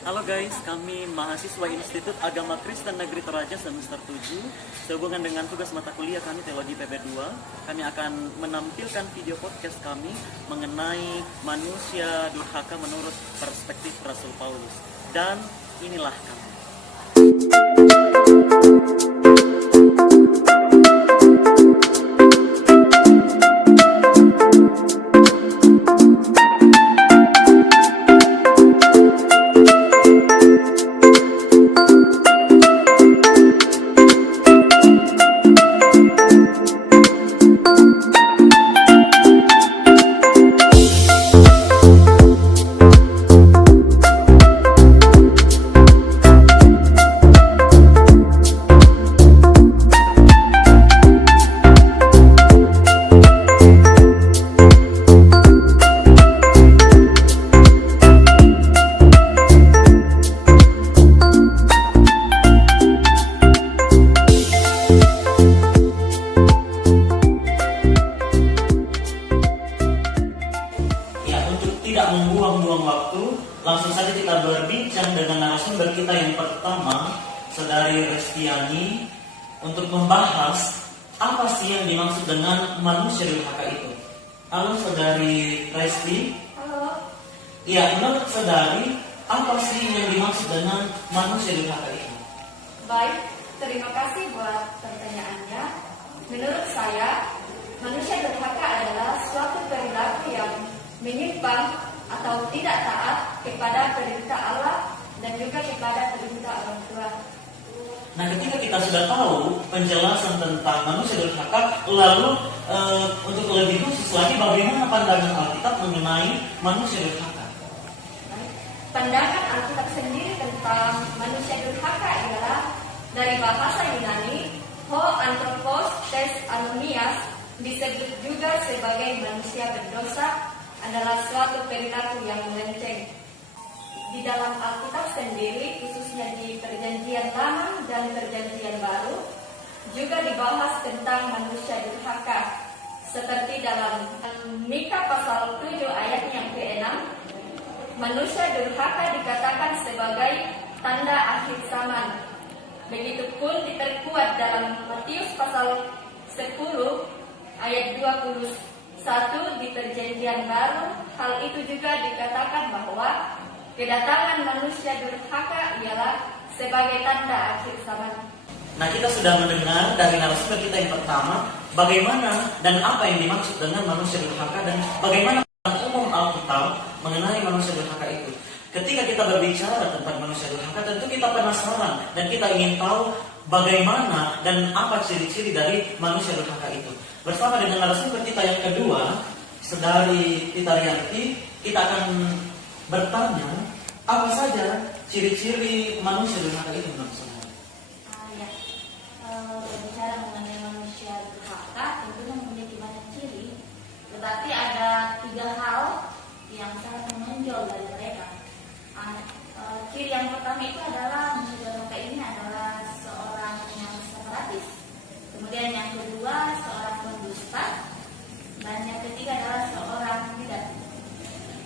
Halo guys, kami mahasiswa Institut Agama Kristen Negeri Toraja semester 7. Sehubungan dengan tugas mata kuliah kami Teologi PB2, kami akan menampilkan video podcast kami mengenai manusia durhaka menurut perspektif Rasul Paulus. Dan inilah kami. Tidak membuang-buang waktu, langsung saja kita berbincang dengan narasumber kita yang pertama, Saudari Restiani, untuk membahas apa sih yang dimaksud dengan manusia durhaka itu. Halo Saudari Resti. Halo. Ya, menurut Saudari, apa sih yang dimaksud dengan manusia durhaka itu? Baik, terima kasih buat pertanyaannya. Menurut saya, manusia durhaka adalah suatu perilaku yang menyimpang atau tidak taat kepada perintah Allah dan juga kepada perintah orang tua. Nah, ketika kita sudah tahu penjelasan tentang manusia durhaka, lalu untuk lebih khusus lagi, bagaimana pandangan Alkitab mengenai manusia durhaka? Pandangan Alkitab sendiri tentang manusia durhaka ialah dari bahasa Yunani, ho anthropos tes anonias, disebut juga sebagai manusia berdosa, adalah suatu perilaku yang melenceng. Di dalam Alkitab sendiri, khususnya di Perjanjian Lama dan Perjanjian Baru, juga dibahas tentang manusia durhaka. Seperti dalam Mika pasal 7 ayat yang ke-6, manusia durhaka dikatakan sebagai tanda akhir zaman. Begitupun diperkuat dalam Matius pasal 10 ayat 21 di Perjanjian Baru. Hal itu juga dikatakan bahwa kedatangan manusia durhaka ialah sebagai tanda akhir zaman. Nah, kita sudah mendengar dari narasumber kita yang pertama bagaimana dan apa yang dimaksud dengan manusia durhaka dan bagaimana umum Alkitab mengenai manusia durhaka itu. Ketika kita berbicara tentang manusia durhaka, tentu kita penasaran dan kita ingin tahu bagaimana dan apa ciri-ciri dari manusia durhaka itu. Bersama dengan narasumber kita yang kedua, Saudari Pitarianti, kita akan bertanya apa saja ciri-ciri manusia durhaka itu menurut saudara. Berbicara mengenai manusia durhaka tentunya memiliki banyak ciri, tetapi ada 3 hal yang sangat menonjol dari mereka. Ciri yang pertama itu adalah manusia durhaka ini adalah seorang yang separatis. Kemudian yang kedua seorang pendusta, dan yang ketiga adalah seorang tidak.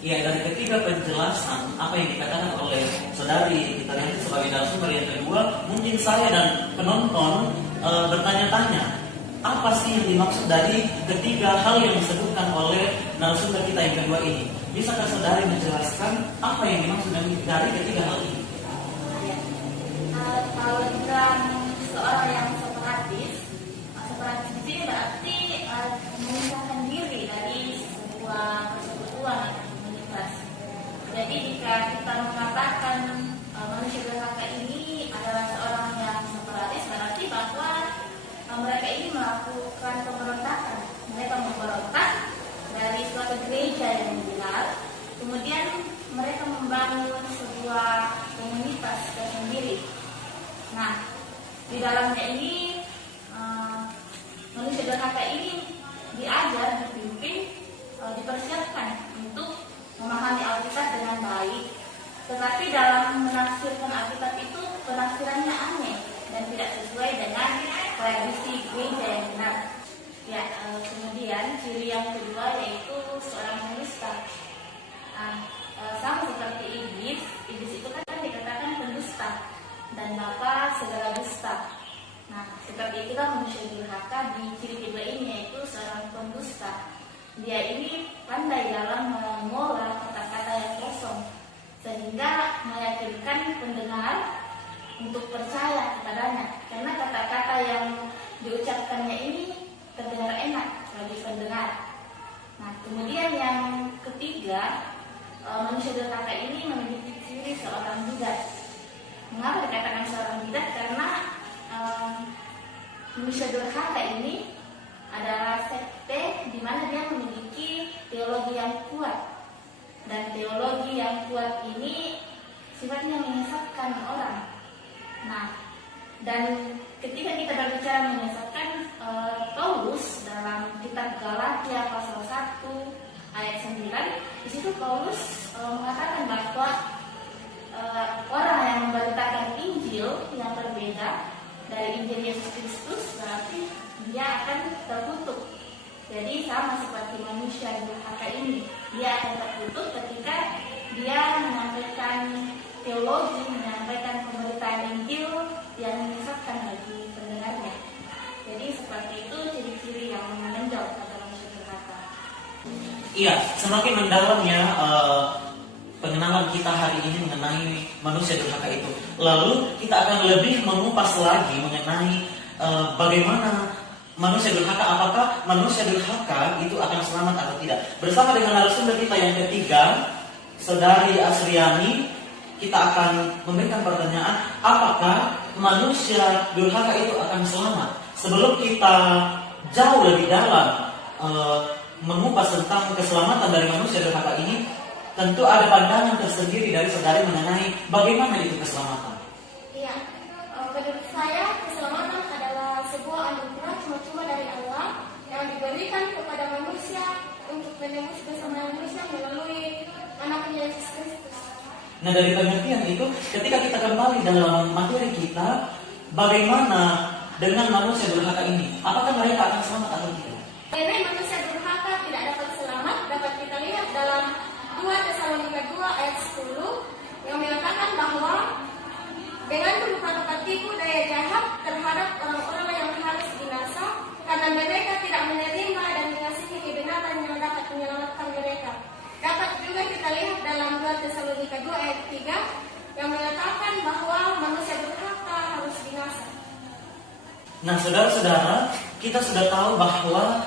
Ya, dari ketiga penjelasan apa yang dikatakan oleh Saudari Pitarianti sebagai narasumber yang kedua, mungkin saya dan penonton bertanya-tanya, apa sih yang dimaksud dari ketiga hal yang disebutkan oleh narasumber kita yang kedua ini? Bisakah Saudari menjelaskan apa yang dimaksud dari ketiga hal ini? Kalau bilang seorang yang separatis di sini berarti memisahkan diri dari sebuah persekutuan atau komunitas. Jadi jika kita mengatakan manusia durhaka ini adalah seorang yang separatis, berarti bahwa mereka ini melakukan pemberontakan. Mereka memberontak dari suatu gereja yang digelar, kemudian mereka membangun sebuah komunitas tersendiri. Nah, di dalamnya ini manusia durhaka ini diajar, dipimpin, dipersiapkan untuk memahami Alkitab dengan baik. Tetapi dalam menafsirkan Alkitab itu penafsirannya aneh dan tidak sesuai dengan tradisi gereja yang benar. Ya, kemudian ciri yang kedua yaitu seorang pendusta. Sama seperti iblis itu kan durhaka di ciri kedua ini yaitu seorang pendusta. Dia ini pandai dalam mengolah kata-kata yang kosong sehingga meyakinkan pendengar untuk percaya kepadanya karena kata-kata yang diucapkannya ini terdengar enak bagi pendengar. Nah, kemudian yang ketiga, manusia durhaka ini memiliki ciri seorang budak. Mengapa dikatakan seorang budak? Karena manusia durhaka ini adalah sekte di mana dia memiliki teologi yang kuat, dan teologi yang kuat ini sifatnya menyesatkan orang. Nah, dan ketika kita berbicara menyesatkan, Paulus dalam kitab Galatia pasal 1 ayat 9, di situ Paulus mengatakan bahwa orang yang memberitakan Injil yang berbeda dari Injil Yesus Kristus berarti dia akan terkutuk. Jadi sama seperti manusia durhaka ini, dia akan terkutuk ketika dia menyampaikan teologi, menyampaikan pemberitaan Injil yang menyesatkan bagi pendengarnya. Jadi seperti itu ciri-ciri yang menonjol pada manusia durhaka. Iya, semakin mendalamnya pengenalan kita hari ini mengenai manusia durhaka itu. Lalu kita akan lebih mengupas lagi mengenai bagaimana manusia durhaka, apakah manusia durhaka itu akan selamat atau tidak. Bersama dengan narasumber kita yang ketiga, Saudari Asriani, kita akan memberikan pertanyaan, apakah manusia durhaka itu akan selamat? Sebelum kita jauh lebih dalam mengupas tentang keselamatan dari manusia durhaka ini, tentu ada pandangan tersendiri dari saudari mengenai bagaimana itu keselamatan. Iya, menurut saya keselamatan adalah sebuah anugerah cuma-cuma dari Allah yang diberikan kepada manusia untuk menembus dosa manusia melalui Anaknya Yesus Kristus. Nah, dari pengertian itu, ketika kita kembali dalam materi kita, bagaimana dengan manusia durhaka ini? Apakah mereka akan selamat atau tidak? Mengenai manusia durhaka tidak dapat selamat dapat kita lihat dalam 2 Tesalonika 2 ayat 10 yang menyatakan bahwa dengan berkata tipu daya jahat terhadap orang-orang yang harus binasa karena mereka tidak menerima dan mengasihi kebenaran yang dapat menyelamatkan mereka. Dapat juga kita lihat dalam 2 Tesalonika 2 ayat 3 yang menyatakan bahwa manusia durhaka harus binasa. Nah, saudara-saudara, kita sudah tahu bahwa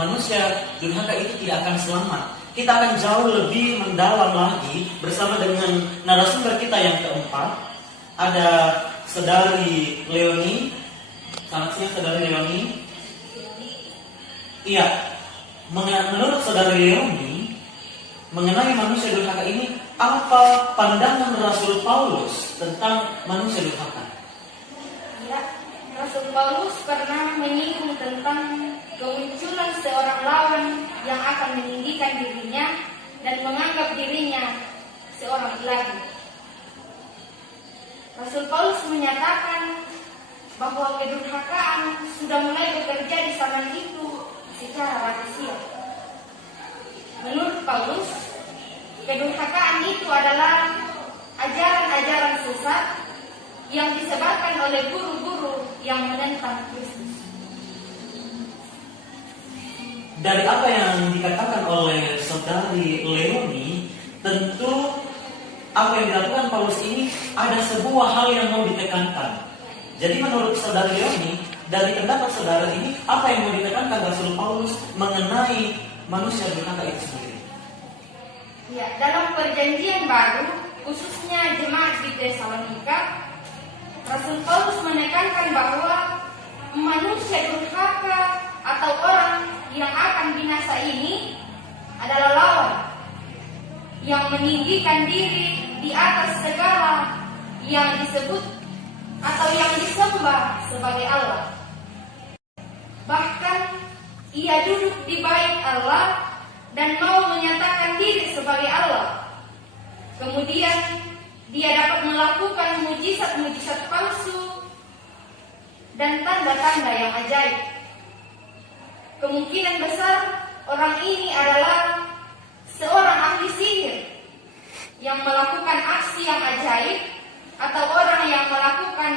manusia durhaka itu tidak akan selamat. Kita akan jauh lebih mendalam lagi bersama dengan narasumber kita yang keempat. Ada Saudari Leoni. Selamat siang, Saudari Leoni. Iya, menurut Saudari Leoni, mengenai manusia durhaka ini, apa pandangan Rasul Paulus tentang manusia durhaka? Ya, Rasul Paulus pernah menyinggung tentang kemunculan seorang lawan yang akan meninggikan dirinya dan menganggap dirinya seorang ilahi. Rasul Paulus menyatakan bahwa kedurhakaan sudah mulai bekerja di zaman itu secara rahasia. Menurut Paulus, kedurhakaan itu adalah ajaran-ajaran sesat yang disebarkan oleh guru-guru yang menentang Kristus. Dari apa yang dikatakan oleh Saudari Leoni, tentu apa yang dilakukan Paulus ini ada sebuah hal yang mau ditekankan. Jadi menurut Saudari Leoni, dari pendapat saudara ini, apa yang mau ditekankan Rasul Paulus mengenai manusia durhaka itu sendiri? Ya, dalam perjanjian baru, khususnya jemaat di Tesalonika, Rasul Paulus menekankan bahwa manusia durhaka atau orang yang akan binasa ini adalah lawan yang meninggikan diri di atas segala yang disebut atau yang disembah sebagai Allah. Bahkan ia duduk di bait Allah dan mau menyatakan diri sebagai Allah. Kemudian dia dapat melakukan mujizat-mujizat palsu dan tanda-tanda yang ajaib. Kemungkinan besar orang ini adalah seorang ahli sihir yang melakukan aksi yang ajaib atau orang yang melakukan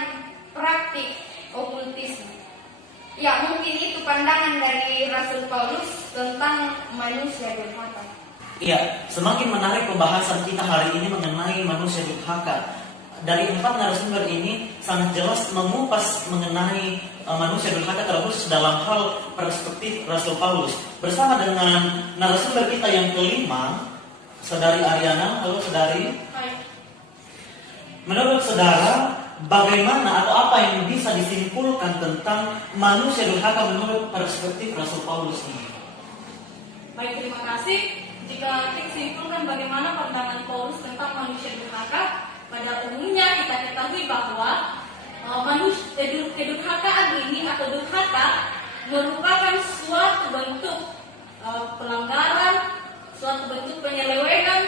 praktik okultisme. Ya, mungkin itu pandangan dari Rasul Paulus tentang manusia durhaka. Iya, semakin menarik pembahasan kita hari ini mengenai manusia durhaka. Dari 4 narasumber ini sangat jelas mengupas mengenai manusia durhaka terkhusus dalam hal perspektif Rasul Paulus. Bersama dengan narasumber kita yang kelima, Saudari Ariana. Halo Saudari. Hai. Menurut saudara, bagaimana atau apa yang bisa disimpulkan tentang manusia durhaka menurut perspektif Rasul Paulus ini? Baik, terima kasih. Jika kita simpulkan bagaimana pandangan Paulus tentang manusia durhaka, pada umumnya kita ketahui bahwa kedurhakaan ini atau durhaka merupakan suatu bentuk pelanggaran, suatu bentuk penyelewengan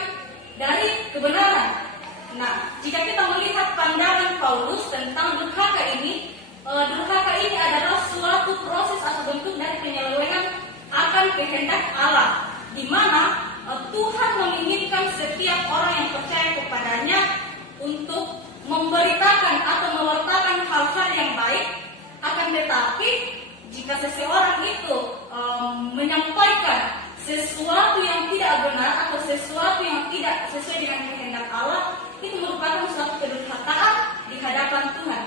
dari kebenaran. Nah, jika kita melihat pandangan Paulus tentang durhaka ini adalah suatu proses atau bentuk dari penyelewengan akan kehendak Allah, di mana Tuhan menginginkan setiap orang yang percaya kepadanya untuk memberitakan atau mewartakan hal-hal yang baik. Akan tetapi jika seseorang itu menyampaikan sesuatu yang tidak benar atau sesuatu yang tidak sesuai dengan kehendak Allah, itu merupakan suatu kedurhakaan di hadapan Tuhan.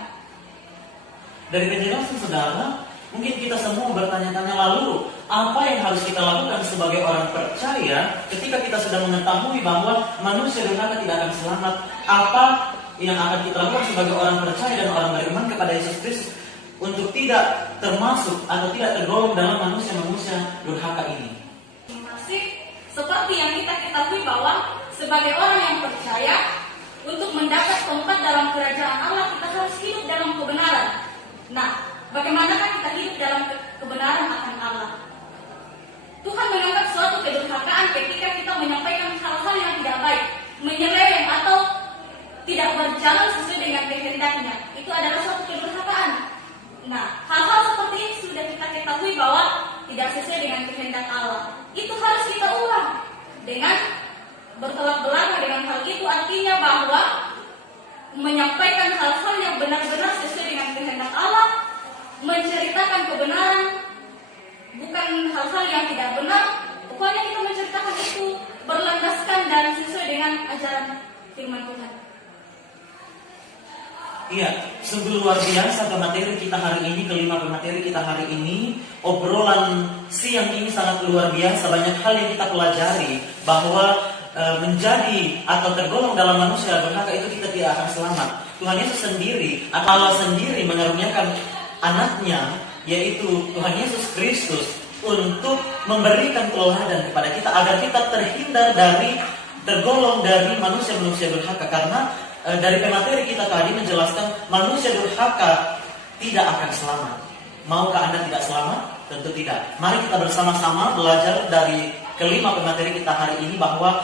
Dari penjelasan saudara, mungkin kita semua bertanya-tanya, lalu apa yang harus kita lakukan sebagai orang percaya ketika kita sudah mengetahui bahwa manusia durhaka tidak akan selamat? Apa yang akan kita lakukan sebagai orang percaya dan orang beriman kepada Yesus Kristus untuk tidak termasuk atau tidak tergolong dalam manusia-manusia durhaka ini? Seperti yang kita ketahui bahwa sebagai orang yang percaya, untuk mendapat tempat dalam kerajaan Allah, kita harus hidup dalam kebenaran. Nah, bagaimanakah kita hidup dalam kebenaran akan Allah? Tuhan menganggap suatu kedurhakaan ketika kita menyampaikan hal-hal yang tidak baik, menyeleweng atau tidak berjalan sesuai dengan kehendaknya. Itu adalah suatu kedurhakaan. Nah, hal-hal seperti ini sudah kita ketahui bahwa tidak sesuai dengan kehendak Allah. Itu harus kita ulang dengan bertolak belakang dengan hal itu, artinya bahwa menyampaikan hal-hal yang benar-benar sesuai dengan kehendak Allah, menceritakan kebenaran, bukan hal-hal yang tidak benar. Pokoknya kita menceritakan itu berlandaskan dan sesuai dengan ajaran firman Tuhan. Iya, sungguh luar biasa pemateri kita hari ini, kelima pemateri kita hari ini. Obrolan siang ini sangat luar biasa, banyak hal yang kita pelajari, bahwa menjadi atau tergolong dalam manusia durhaka itu kita tidak akan selamat. Tuhan Yesus sendiri, Allah sendiri mengaruniakan anaknya, yaitu Tuhan Yesus Kristus, untuk memberikan teladan kepada kita agar kita terhindar dari tergolong dari manusia-manusia durhaka. Karena dari pemateri kita tadi menjelaskan manusia durhaka tidak akan selamat. Maukah Anda tidak selamat? Tentu tidak. Mari kita bersama-sama belajar dari kelima pemateri kita hari ini, bahwa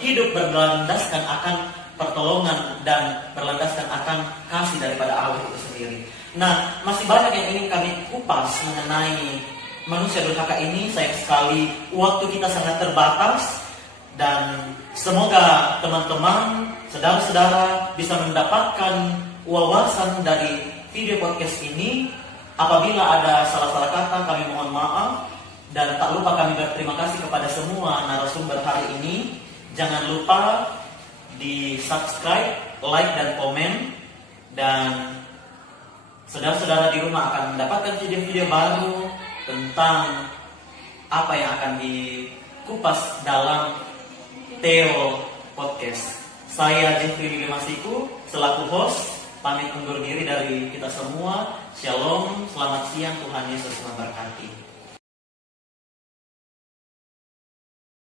hidup berlandaskan akan pertolongan dan berlandaskan akan kasih daripada Allah itu sendiri. Nah, masih banyak yang ingin kami kupas mengenai manusia durhaka ini. Sayang sekali waktu kita sangat terbatas, dan semoga teman-teman, saudara-saudara bisa mendapatkan wawasan dari video podcast ini. Apabila ada salah-salah kata, kami mohon maaf. Dan tak lupa kami berterima kasih kepada semua narasumber hari ini. Jangan lupa di subscribe, like, dan komen. Dan saudara-saudara di rumah akan mendapatkan video-video baru tentang apa yang akan dikupas dalam Theo Podcast. Saya Jeffrey Masiku selaku host, pamit undur diri dari kita semua. Shalom, selamat siang, Tuhan Yesus memberkati.